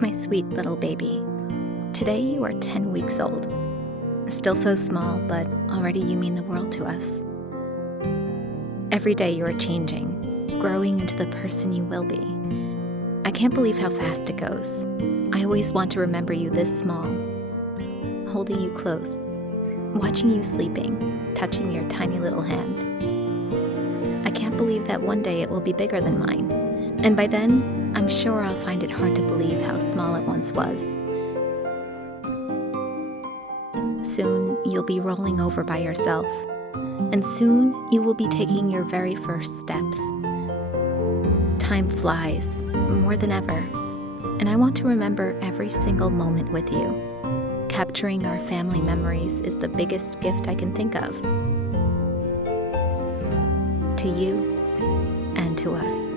My sweet little baby. Today you are 10 weeks old. Still so small, but already you mean the world to us. Every day you are changing, growing into the person you will be. I can't believe how fast it goes. I always want to remember you this small, holding you close, watching you sleeping, touching your tiny little hand. I can't believe that one day it will be bigger than mine, and by then, I'm sure I'll find it hard to believe how small it once was. Soon, you'll be rolling over by yourself, and soon you will be taking your very first steps. Time flies, more than ever, and I want to remember every single moment with you. Capturing our family memories is the biggest gift I can think of. To you and to us.